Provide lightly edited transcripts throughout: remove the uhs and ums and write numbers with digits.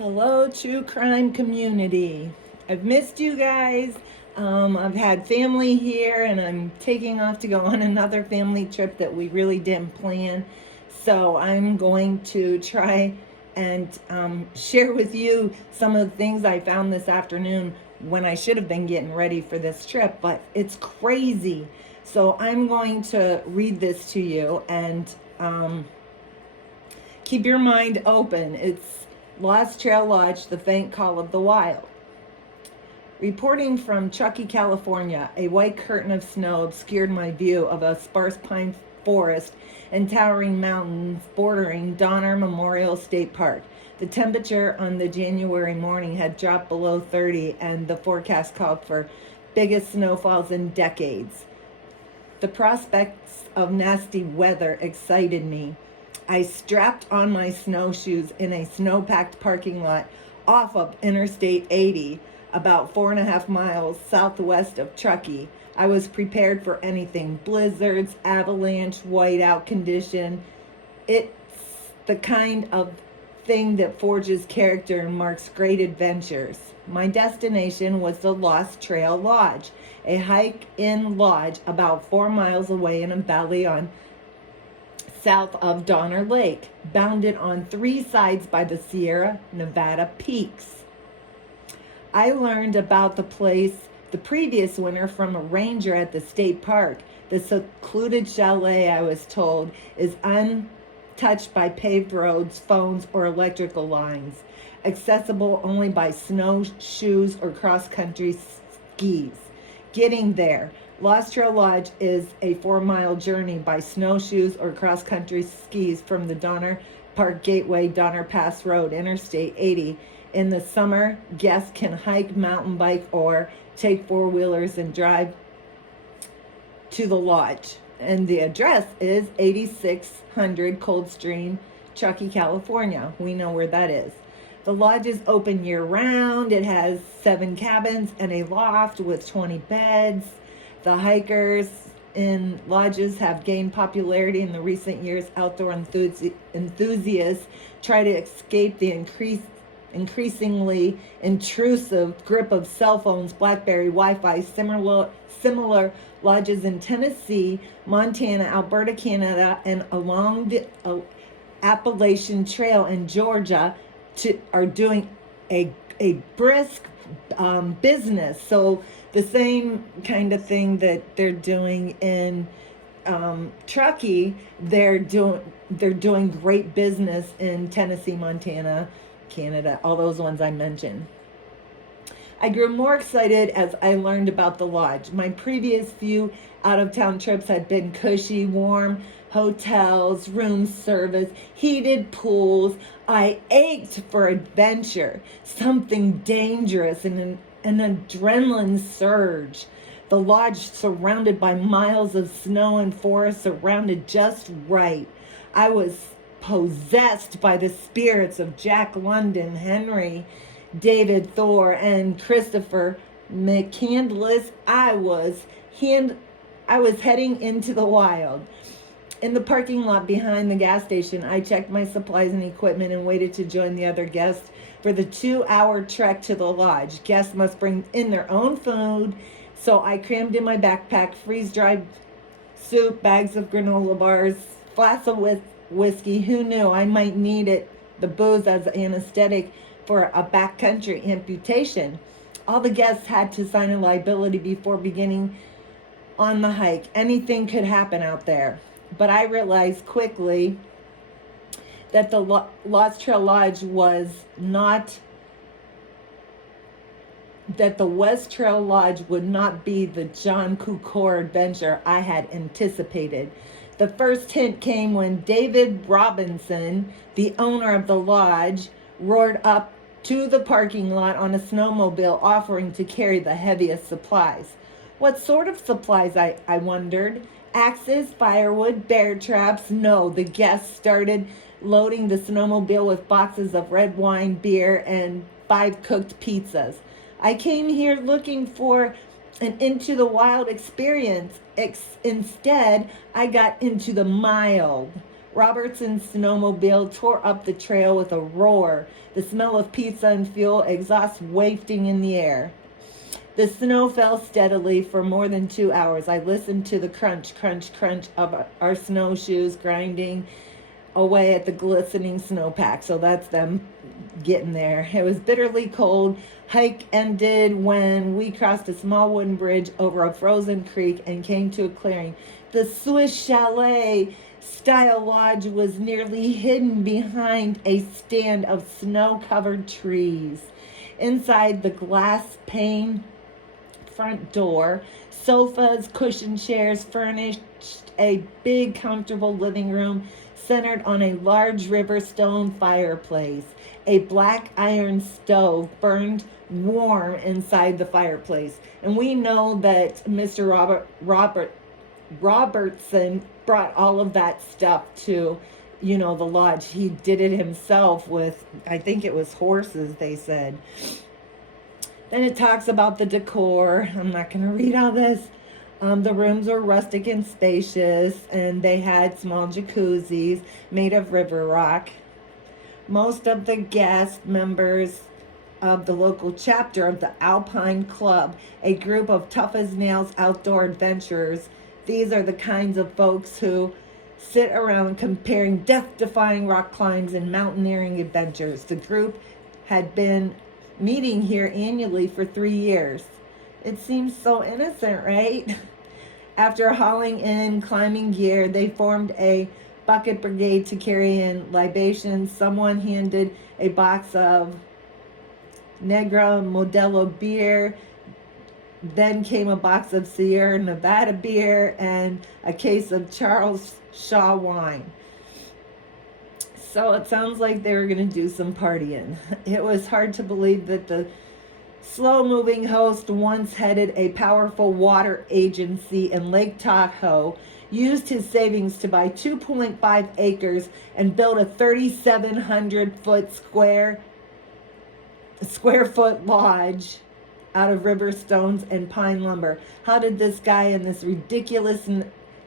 Hello, true crime community. I've missed you guys. I've had family here and I'm taking off to go on another family trip that we really didn't plan. So I'm going to try and share with you some of the things I found this afternoon when I should have been getting ready for this trip, but it's crazy. So I'm going to read this to you and keep your mind open. It's Lost Trail Lodge, the faint call of the wild. Reporting from Truckee, California, a white curtain of snow obscured my view of a sparse pine forest and towering mountains bordering Donner Memorial State Park. The temperature on the January morning had dropped below 30 and the forecast called for biggest snowfalls in decades. The prospects of nasty weather excited me. I strapped on my snowshoes in a snow-packed parking lot off of Interstate 80, about 4.5 miles southwest of Truckee. I was prepared for anything: blizzards, avalanche, whiteout condition. It's the kind of thing that forges character and marks great adventures. My destination was the Lost Trail Lodge, a hike-in lodge about 4 miles away in a valley south of Donner Lake, bounded on 3 sides by the Sierra Nevada peaks. I learned about the place the previous winter from a ranger at the state park. The secluded chalet, I was told, is untouched by paved roads, phones, or electrical lines, accessible only by snowshoes or cross-country skis. Getting there, Lost Trail Lodge is a 4-mile journey by snowshoes or cross-country skis from the Donner Park Gateway, Donner Pass Road, Interstate 80. In the summer, guests can hike, mountain bike, or take four-wheelers and drive to the lodge. And the address is 8600 Coldstream, Truckee, California. We know where that is. The lodge is open year-round. It has 7 cabins and a loft with 20 beds. The hikers in lodges have gained popularity in the recent years. Outdoor enthusiasts try to escape the increasingly intrusive grip of cell phones, BlackBerry, Wi-Fi. Similar lodges in Tennessee, Montana, Alberta, Canada, and along the Appalachian Trail in Georgia are doing a brisk business. So the same kind of thing that they're doing in Truckee, they're doing great business in Tennessee, Montana, Canada, all those ones I mentioned. I grew more excited as I learned about the lodge. My previous few out-of-town trips had been cushy, warm hotels, room service, heated pools. I ached for adventure, something dangerous, and an adrenaline surge. The lodge, surrounded by miles of snow and forest, surrounded just right. I was possessed by the spirits of Jack London, Henry David Thor, and Christopher McCandless. I was heading into the wild. In the parking lot behind the gas station, I checked my supplies and equipment and waited to join the other guests for the 2-hour trek to the lodge. Guests must bring in their own food, so I crammed in my backpack freeze-dried soup, bags of granola bars, flasks of whiskey. Who knew I might need it, the booze, as anesthetic for a backcountry amputation. All the guests had to sign a liability before beginning on the hike. Anything could happen out there. But I realized quickly that the Lost Trail Lodge was not, that the West Trail Lodge would not be the John Kukor adventure I had anticipated. The first hint came when David Robinson, the owner of the lodge, roared up to the parking lot on a snowmobile offering to carry the heaviest supplies. What sort of supplies, I wondered. Axes, firewood, bear traps? No, the guests started loading the snowmobile with boxes of red wine, beer, and 5 cooked pizzas. I came here looking for an into the wild experience. Instead, I got into the mild. Robertson's snowmobile tore up the trail with a roar, the smell of pizza and fuel exhaust wafting in the air. The snow fell steadily for more than 2 hours. I listened to the crunch, crunch, crunch of our snowshoes grinding away at the glistening snowpack. So that's them getting there. It was bitterly cold. Hike ended when we crossed a small wooden bridge over a frozen creek and came to a clearing. The Swiss chalet style lodge was nearly hidden behind a stand of snow-covered trees. Inside the glass pane front door, sofas, cushion chairs furnished a big, comfortable living room centered on a large river stone fireplace. A black iron stove burned warm inside the fireplace. And we know that Mr. Robertson brought all of that stuff to, the lodge. He did it himself with, I think it was horses, they said. Then it talks about the decor. I'm not going to read all this. The rooms were rustic and spacious, and they had small jacuzzis made of river rock. Most of the guest members of the local chapter of the Alpine Club, a group of tough-as-nails outdoor adventurers. These are the kinds of folks who sit around comparing death-defying rock climbs and mountaineering adventures. The group had been meeting here annually for 3 years. It seems so innocent, right? After hauling in climbing gear, they formed a bucket brigade to carry in libations. Someone handed a box of Negra Modelo beer. Then came a box of Sierra Nevada beer and a case of Charles Shaw wine. So it sounds like they were going to do some partying. It was hard to believe that the slow-moving host once headed a powerful water agency in Lake Tahoe, used his savings to buy 2.5 acres and build a 3,700 square foot lodge out of river stones and pine lumber. How did this guy in this ridiculous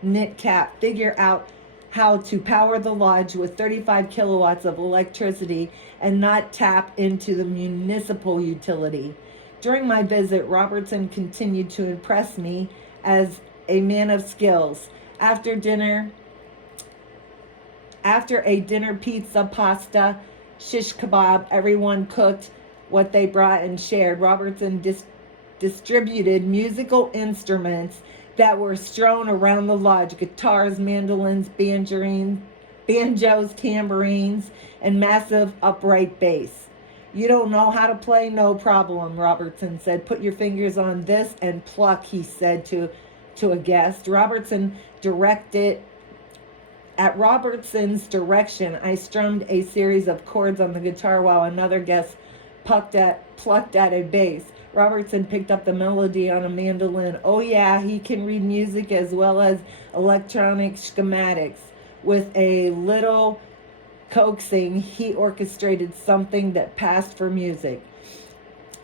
knit cap figure out how to power the lodge with 35 kilowatts of electricity and not tap into the municipal utility? During my visit, Robertson continued to impress me as a man of skills. After a dinner pizza, pasta, shish kebab, everyone cooked what they brought and shared. Robertson distributed musical instruments that were strewn around the lodge: guitars, mandolins, banjos, tambourines, and massive upright bass. You don't know how to play? No problem, Robertson said. Put your fingers on this and pluck, he said to a guest. At Robertson's direction, I strummed a series of chords on the guitar while another guest plucked at a bass. Robertson picked up the melody on a mandolin. Oh yeah, he can read music as well as electronic schematics. With a little coaxing, he orchestrated something that passed for music.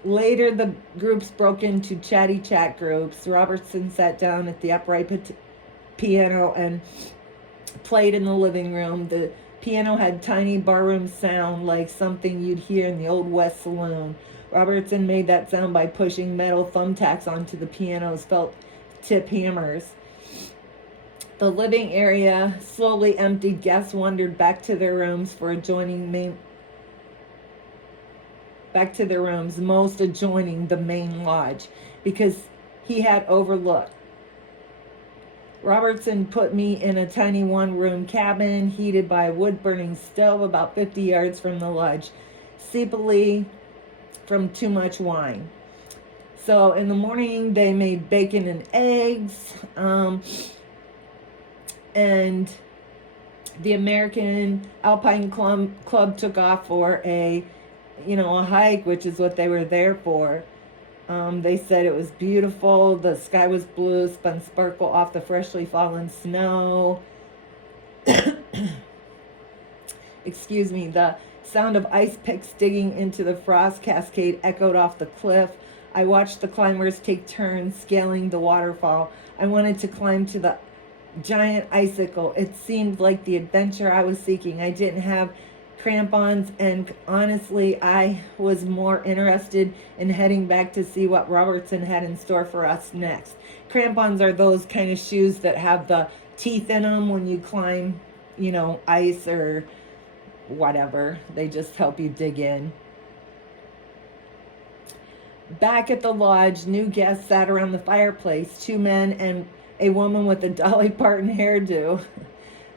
Later, the groups broke into chatty chat groups. Robertson sat down at the upright piano and played in the living room. The piano had tiny barroom sound like something you'd hear in the Old West saloon. Robertson made that sound by pushing metal thumbtacks onto the piano's felt tip hammers. The living area slowly emptied. Guests wandered back to their rooms, most adjoining the main lodge, because he had overlooked. Robertson put me in a tiny one-room cabin heated by a wood-burning stove about 50 yards from the lodge, seepily from too much wine. So in the morning, they made bacon and eggs, and the American Alpine Club took off for a hike, which is what they were there for. They said it was beautiful. The sky was blue, spun sparkle off the freshly fallen snow. Excuse me. The sound of ice picks digging into the frost cascade echoed off the cliff. I watched the climbers take turns scaling the waterfall. I wanted to climb to the giant icicle. It seemed like the adventure I was seeking. I didn't have crampons, and honestly, I was more interested in heading back to see what Robertson had in store for us next. Crampons are those kind of shoes that have the teeth in them when you climb, ice or whatever. They just help you dig in. Back at the lodge, new guests sat around the fireplace, 2 men and a woman with a Dolly Parton hairdo.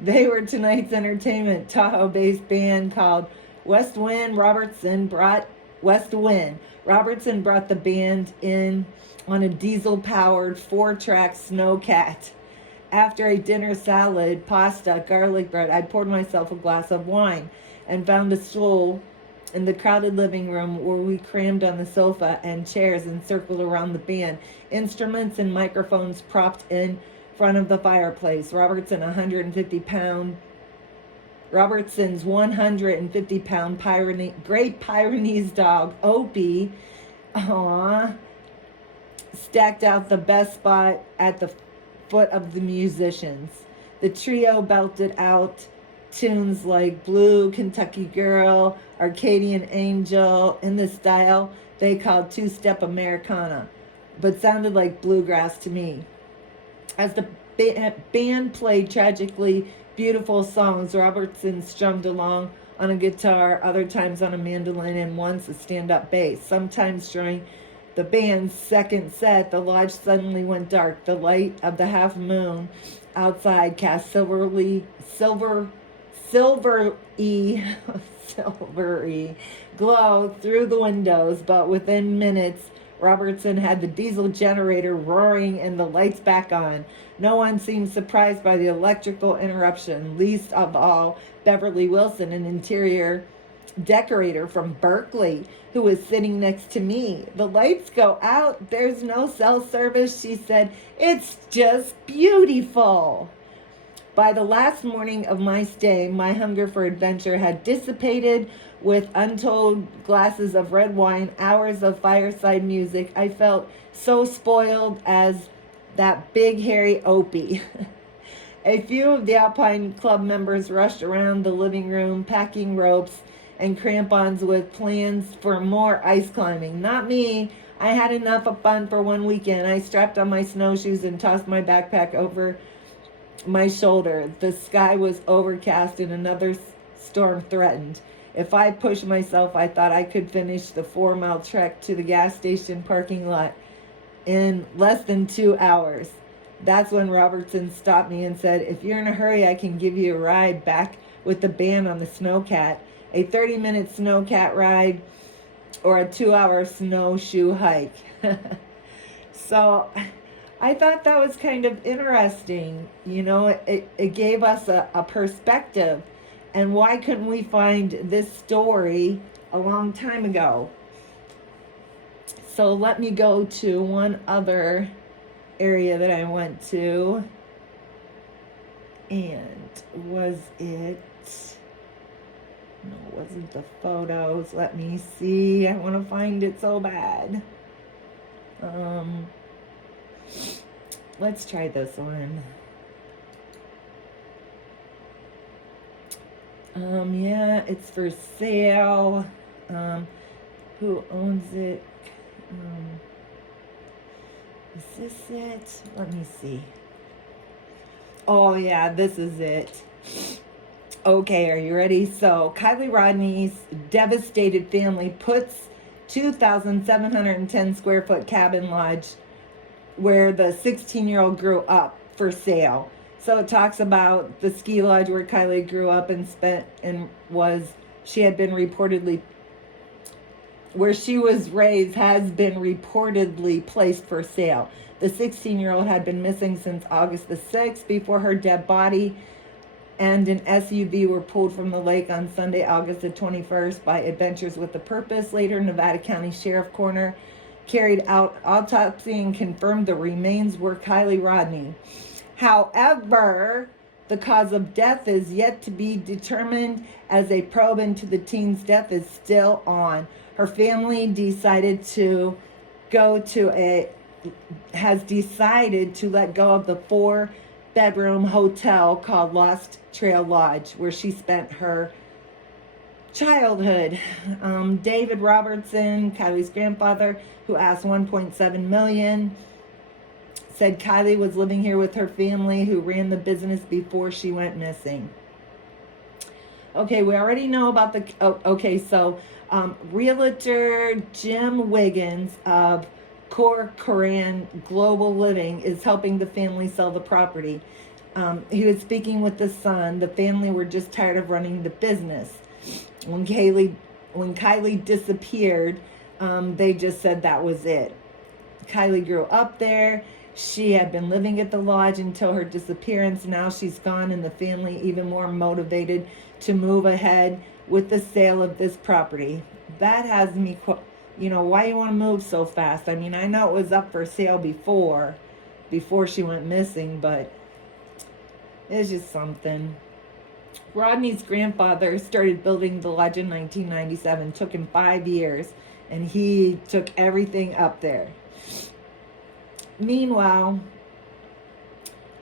They were tonight's entertainment. Tahoe-based band called West Wind. Robertson brought the band in on a diesel-powered 4-track Snowcat. After a dinner salad, pasta, garlic bread, I poured myself a glass of wine and found a stool in the crowded living room where we crammed on the sofa and chairs and circled around the band, instruments and microphones propped in front of the fireplace. Robertson's 150-pound Great Pyrenees dog, Opie, stacked out the best spot at the foot of the musicians. The trio belted out tunes like Blue Kentucky Girl, Arcadian Angel, in the style they called two-step Americana, but sounded like bluegrass to me. As the band played tragically beautiful songs, Robertson strummed along on a guitar, other times on a mandolin, and once a stand-up bass. Sometimes during the band's second set, the lodge suddenly went dark. The light of the half moon outside cast silvery glow through the windows, but within minutes, Robertson had the diesel generator roaring and the lights back on. No one seemed surprised by the electrical interruption, least of all Beverly Wilson, an interior decorator from Berkeley, who was sitting next to me. "The lights go out. There's no cell service," she said. "It's just beautiful." By the last morning of my stay, my hunger for adventure had dissipated. With untold glasses of red wine, hours of fireside music, I felt so spoiled as that big hairy Opie. A few of the Alpine Club members rushed around the living room, packing ropes and crampons with plans for more ice climbing. Not me. I had enough of fun for one weekend. I strapped on my snowshoes and tossed my backpack over my shoulder. The sky was overcast and another storm threatened. If I pushed myself, I thought I could finish the 4-mile trek to the gas station parking lot in less than 2 hours. That's when Robertson stopped me and said, "If you're in a hurry, I can give you a ride back with the band on the Snowcat. A 30-minute Snowcat ride or a 2-hour snowshoe hike." So I thought that was kind of interesting. It gave us a perspective. And why couldn't we find this story a long time ago? So let me go to one other area that I went to. And was it? No, it wasn't the photos. Let me see. I want to find it so bad. Let's try this one. Yeah, it's for sale. Who owns it? Is this it? Let me see. Oh, yeah, this is it. Okay, are you ready? So, Kylie Rodney's devastated family puts 2,710 square foot cabin lodge where the 16-year-old grew up for sale. So it talks about the ski lodge where Kylie grew up and she had been reportedly, where she was raised, has been reportedly placed for sale. The 16-year-old had been missing since August the 6th, before her dead body and an SUV were pulled from the lake on Sunday, August the 21st by Adventures with a Purpose. Later, Nevada County Sheriff Coroner carried out autopsy and confirmed the remains were Kylie Rodney. However, the cause of death is yet to be determined as a probe into the teen's death is still on. Her family decided to let go of the bedroom hotel called Lost Trail Lodge, where she spent her childhood. David Robertson, Kylie's grandfather, who asked 1.7 million, said Kylie was living here with her family, who ran the business before she went missing. Okay, we already know about the. Okay, so realtor Jim Wiggins of Corcoran Global Living is helping the family sell the property. He was speaking with the son. The family were just tired of running the business. When Kylie disappeared, they just said that was it. Kylie grew up there. She had been living at the lodge until her disappearance. Now she's gone, and the family even more motivated to move ahead with the sale of this property. That has me, why you want to move so fast? I mean, I know it was up for sale before she went missing, but it's just something. Rodney's grandfather started building the lodge in 1997. Took him 5 years, and he took everything up there. Meanwhile,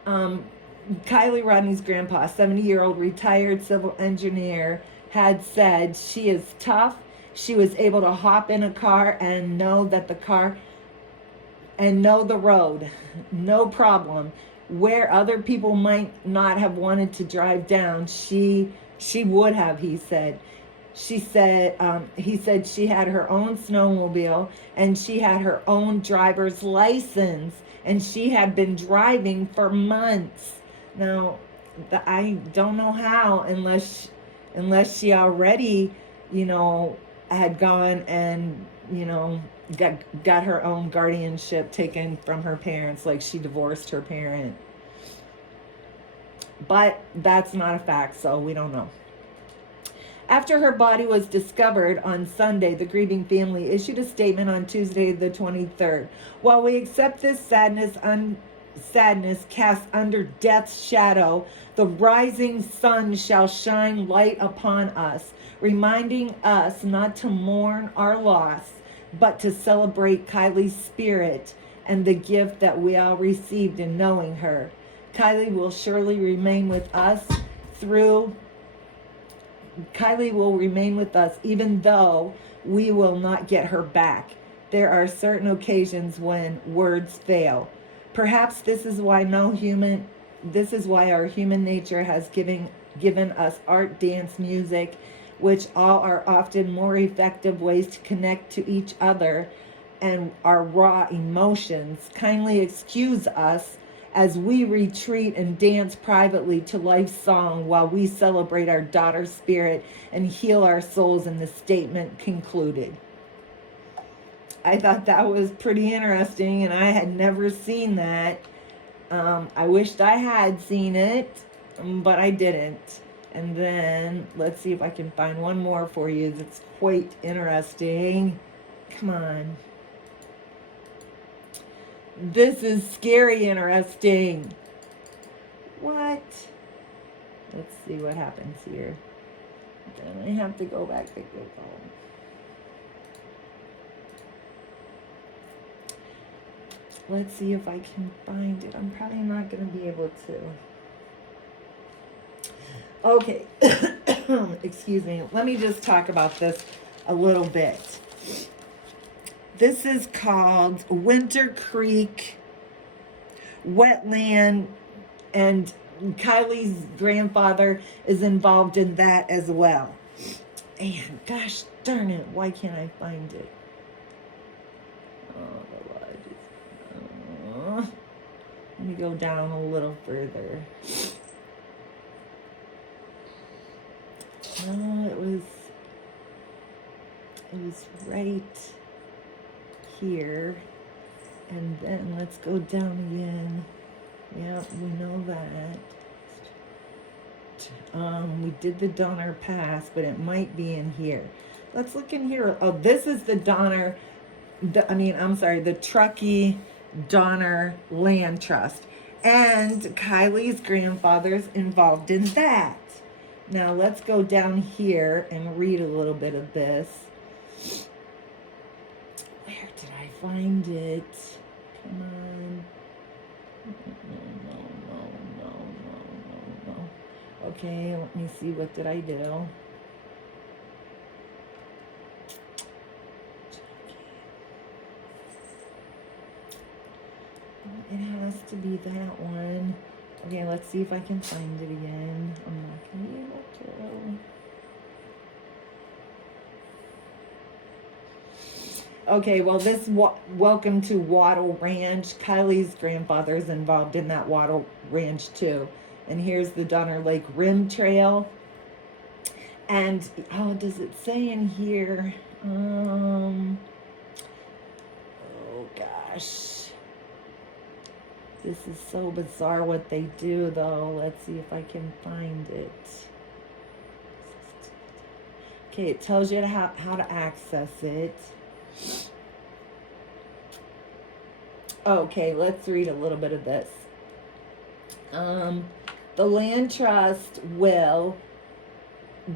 Kylie Rodney's grandpa, 70-year-old retired civil engineer, had said she is tough. She was able to hop in a car and know the road, no problem. Where other people might not have wanted to drive down, she would have, he said. He said she had her own snowmobile and she had her own driver's license and she had been driving for months. Now, I don't know how, unless she already, had gone and, got her own guardianship taken from her parents, like she divorced her parent. But that's not a fact, so we don't know. After her body was discovered on Sunday, the grieving family issued a statement on Tuesday, the 23rd. While we accept this sadness cast under death's shadow, the rising sun shall shine light upon us, reminding us not to mourn our loss, but to celebrate Kylie's spirit and the gift that we all received in knowing her. Kylie will surely remain with us even though we will not get her back. There are certain occasions when words fail. Perhaps this is why our human nature has given us art, dance, music, which all are often more effective ways to connect to each other and our raw emotions. Kindly excuse us as we retreat and dance privately to life's song while we celebrate our daughter's spirit and heal our souls. And the statement concluded. I thought that was pretty interesting, and I had never seen that. I wished I had seen it, but I didn't. And then let's see if I can find one more for you that's quite interesting. Come on. This is scary interesting. What? Let's see what happens here. Then I have to go back to Google. Let's see if I can find it. I'm probably not going to be able to. Okay. Excuse me. Let me just talk about this a little bit. This is called Winter Creek Wetland, and Kylie's grandfather is involved in that as well. And gosh darn it, why can't I find it? Let me go down a little further. No, it was right here. And then let's go down again. Yeah, we know that. We did the Donner Pass, but it might be in here. Let's look in here. Oh, this is the the Truckee Donner Land Trust. And Kylie's grandfather's involved in that. Now let's go down here and read a little bit of this. Where did I find it? Come on. Okay, let me see, what did I do? It has to be that one. Okay, let's see if I can find it again. I'm not going to be able to. Okay, well, this welcome to Wattle Ranch. Kylie's grandfather's involved in that Wattle Ranch too. And here's the Donner Lake Rim Trail. And, oh, does it say in here? Oh, gosh. This is so bizarre what they do, though. Let's see if I can find it. Okay, it tells you how to access it. Okay, let's read a little bit of this. The land trust will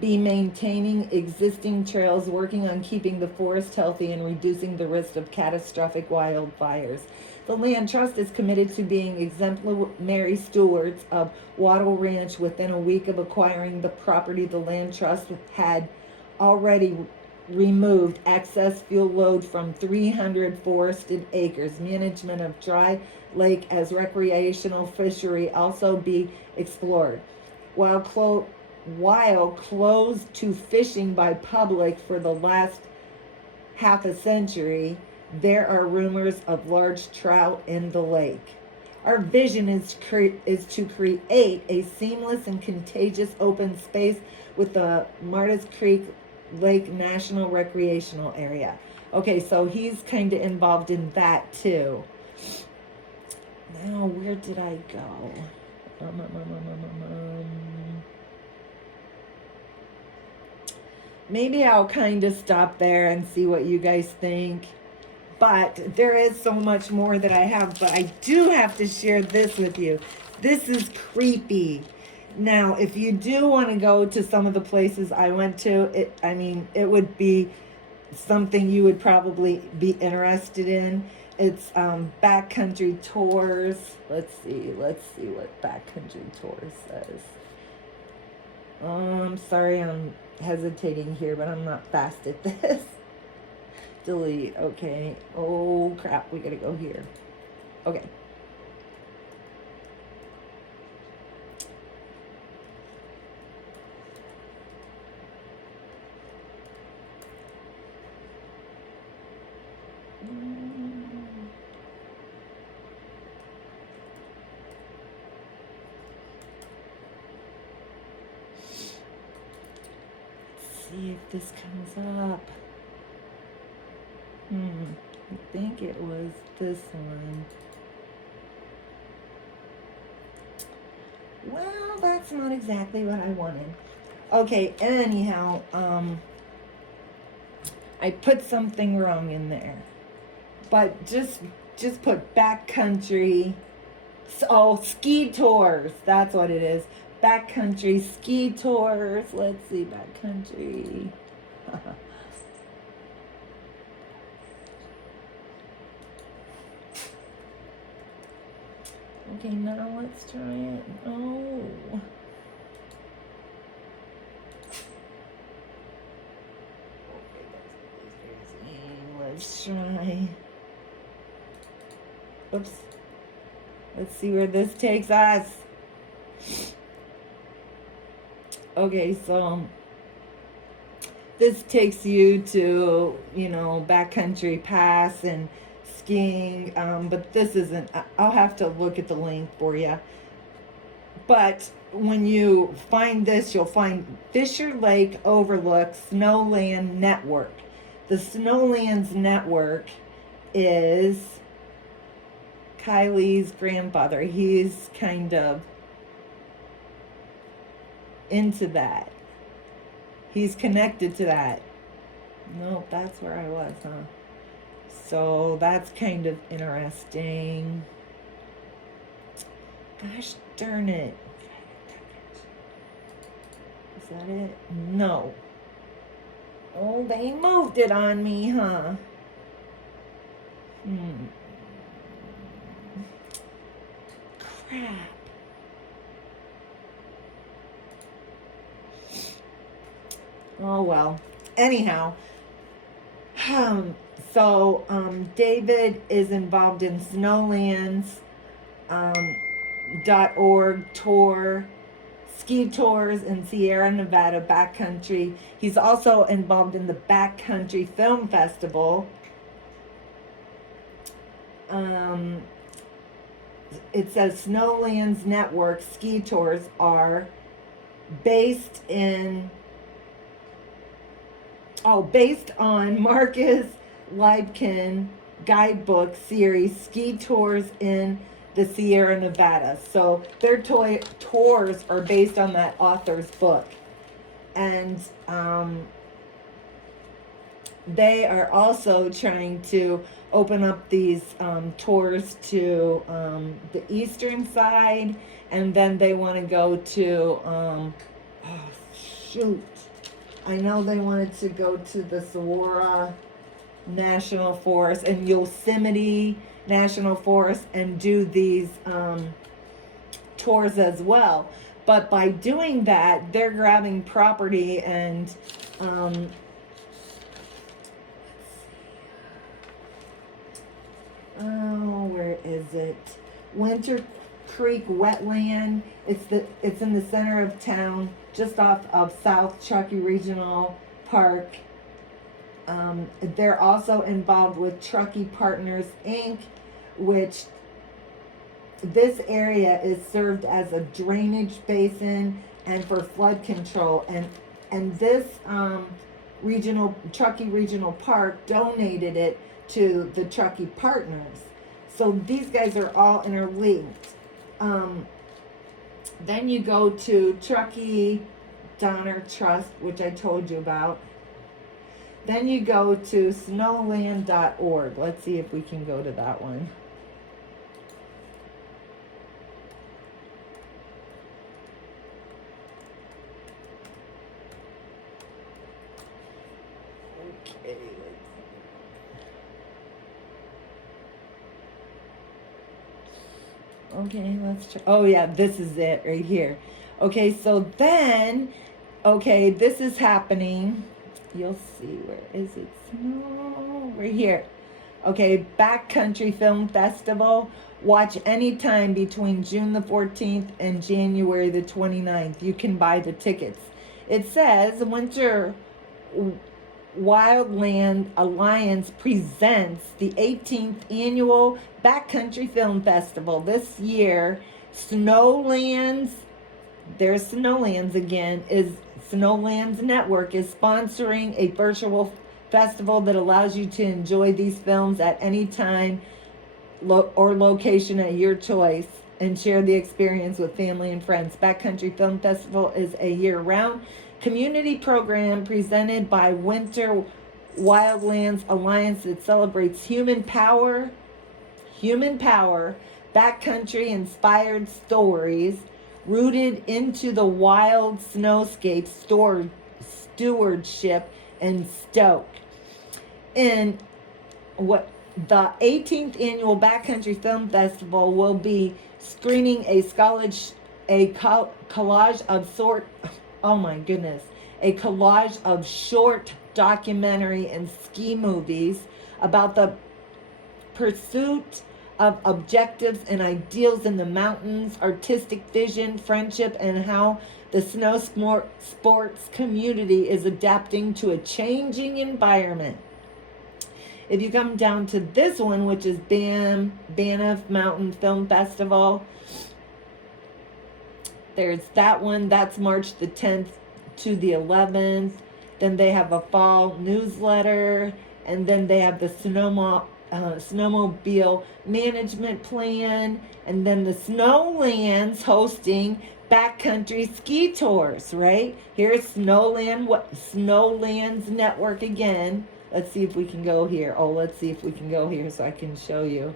be maintaining existing trails, working on keeping the forest healthy and reducing the risk of catastrophic wildfires. The land trust is committed to being exemplary stewards of Wattle Ranch. Within a week of acquiring the property, the land trust had already removed excess fuel load from 300 forested acres. Management of dry lake as recreational fishery also be explored. While closed to fishing by public for the last half a century, there are rumors of large trout in the lake. Our vision is to create a seamless and contagious open space with the Martis Creek Lake National Recreational Area. Okay, so he's kind of involved in that too. Now, where did I go? Maybe I'll kind of stop there and see what you guys think. But there is so much more that I have, but I do have to share this with you. This is creepy. Now, if you do want to go to some of the places I went to, it would be something you would probably be interested in. It's backcountry tours. Let's see what backcountry tours says. I'm sorry, I'm hesitating here, but I'm not fast at this. Delete. Okay. Oh crap, we gotta go here. Okay. Let's see if this comes up. I think it was this one. Well, that's not exactly what I wanted. Okay, anyhow, I put something wrong in there. But just put backcountry. Oh, ski tours. That's what it is. Backcountry ski tours. Let's see, backcountry. Okay, now let's try it. Oh. Let's try. Oops. Let's see where this takes us. Okay, so this takes you to, backcountry pass and skiing, but this isn't. I'll have to look at the link for you. But when you find this, you'll find Fisher Lake Overlook Snowland Network. The Snowlands Network is Kylie's grandfather. He's kind of into that. He's connected to that. Nope, that's where I was, huh? So that's kind of interesting. Gosh darn it. Is that it? No. Oh, they moved it on me, huh? Crap. Oh, well. Anyhow, David is involved in Snowlands um, .org tour, ski tours in Sierra Nevada backcountry. He's also involved in the Backcountry Film Festival. It says Snowlands Network ski tours are based on Marcus Liebkin guidebook series Ski Tours in the Sierra Nevada. So their tours are based on that author's book. And they are also trying to open up these tours to the eastern side, and then they want to go to I know they wanted to go to the Saguaro National Forest and Yosemite National Forest and do these tours as well. But by doing that, they're grabbing property and where is it? Winter Creek Wetland. It's in the center of town, just off of South Truckee Regional Park. They're also involved with Truckee Partners Inc., which this area is served as a drainage basin and for flood control. And this Truckee Regional Park donated it to the Truckee Partners. So these guys are all interlinked. Then you go to Truckee Donner Trust, which I told you about. Then you go to snowland.org. Let's see if we can go to that one. Okay, let's try. Oh yeah, this is it right here. Okay, so then, this is happening. You'll see, where is it? Snow, right here. Okay, Backcountry Film Festival. Watch anytime between June the 14th and January the 29th. You can buy the tickets. It says Winter Wildland Alliance presents the 18th annual Backcountry Film Festival. This year, Snowlands, there's Snowlands again, Snowlands Network is sponsoring a virtual festival that allows you to enjoy these films at any time or location at your choice and share the experience with family and friends. Backcountry Film Festival is a year-round community program presented by Winter Wildlands Alliance that celebrates human power, backcountry-inspired stories rooted into the wild snowscape stewardship and stoke. And what the 18th annual Backcountry Film Festival will be screening a collage of short documentary and ski movies about the pursuit of objectives and ideals in the mountains, artistic vision, friendship, and how the snow sports community is adapting to a changing environment. If you come down to this one, which is Banff Mountain Film Festival, there's that one. That's March the 10th to the 11th. Then they have a fall newsletter, and then they have the snowmobile management plan, and then the Snowlands hosting backcountry ski tours. Right here's Snowlands Network again. Let's see if we can go here. Let's see if we can go here so I can show you.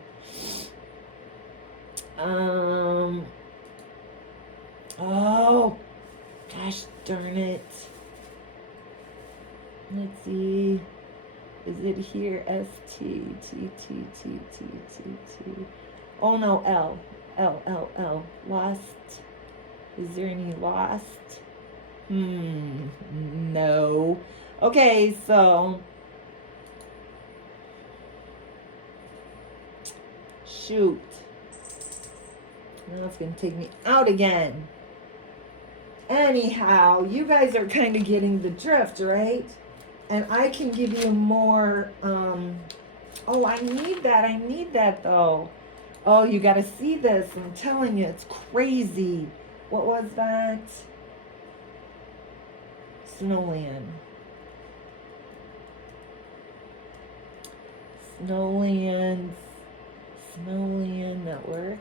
Gosh darn it. Let's see. Is it here? S-T-T-T-T-T-T-T. Oh no, L. Lost. Is there any lost? No. Okay, so shoot. Now it's going to take me out again. Anyhow, you guys are kind of getting the drift, right? And I can give you more. Oh, I need that though. Oh, you got to see this. I'm telling you, it's crazy. What was that? Snowland. Snowland Network.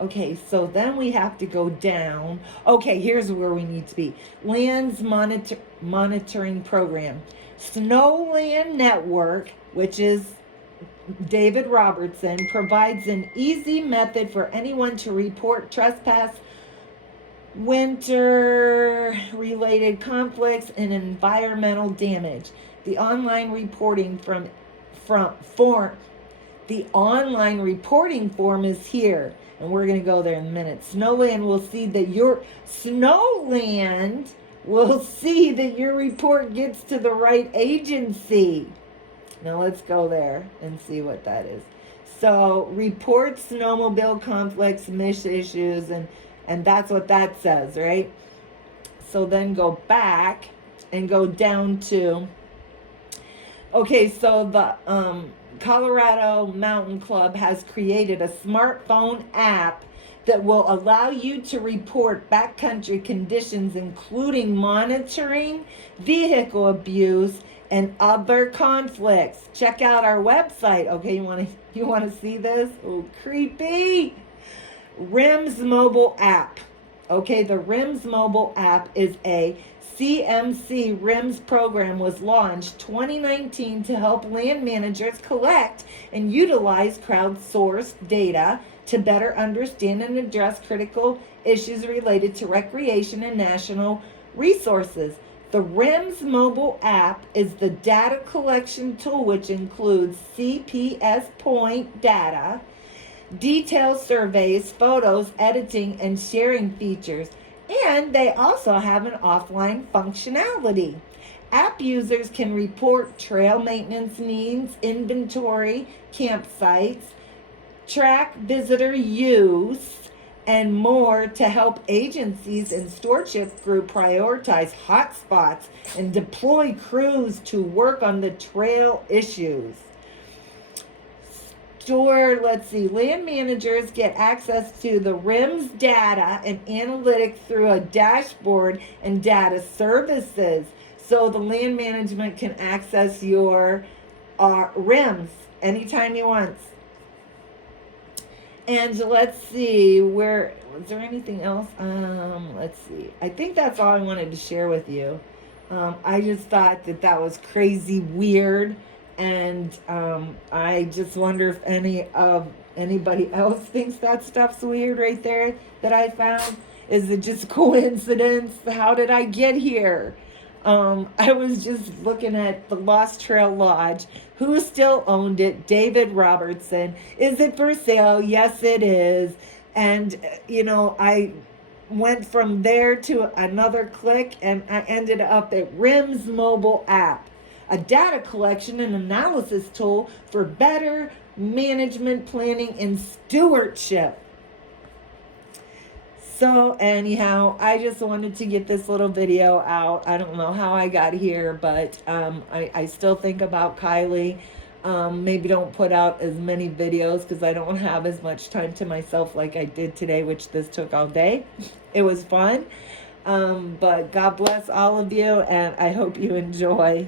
Okay, so then we have to go down. Okay, here's where we need to be. Lands Monitoring Program. Snowland Network, which is David Robertson, provides an easy method for anyone to report trespass, winter-related conflicts, and environmental damage. The online reporting the online reporting form is here, and we're going to go there in a minute. Snowland will see that your report gets to the right agency. Now let's go there and see what that is. So report snowmobile conflicts, issues, and that's what that says, right? So then go back and go down to, okay, so the Colorado Mountain Club has created a smartphone app that will allow you to report backcountry conditions, including monitoring, vehicle abuse, and other conflicts. Check out our website. Okay, you want to see this? Oh, creepy. RIMS mobile app. Okay, the RIMS mobile app is a CMC RIMS program, was launched 2019 to help land managers collect and utilize crowdsourced data to better understand and address critical issues related to recreation and national resources. The RIMS mobile app is the data collection tool, which includes CPS point data, detailed surveys, photos, editing, and sharing features. And they also have an offline functionality. App users can report trail maintenance needs, inventory, campsites, track visitor use, and more to help agencies and stewardship group prioritize hotspots and deploy crews to work on the trail issues. Land managers get access to the RIMS data and analytics through a dashboard and data services. So the land management can access your RIMS anytime he wants. And let's see, was there anything else? Let's see. I think that's all I wanted to share with you. I just thought that was crazy weird. And I just wonder if anybody else thinks that stuff's weird right there that I found. Is it just coincidence? How did I get here? I was just looking at the Lost Trail Lodge. Who still owned it? David Robertson. Is it for sale? Yes, it is. And, I went from there to another click, and I ended up at RIMS mobile app, a data collection and analysis tool for better management, planning, and stewardship. So anyhow, I just wanted to get this little video out. I don't know how I got here, but I still think about Kylie. Maybe don't put out as many videos because I don't have as much time to myself like I did today, which this took all day. It was fun. But God bless all of you, and I hope you enjoy.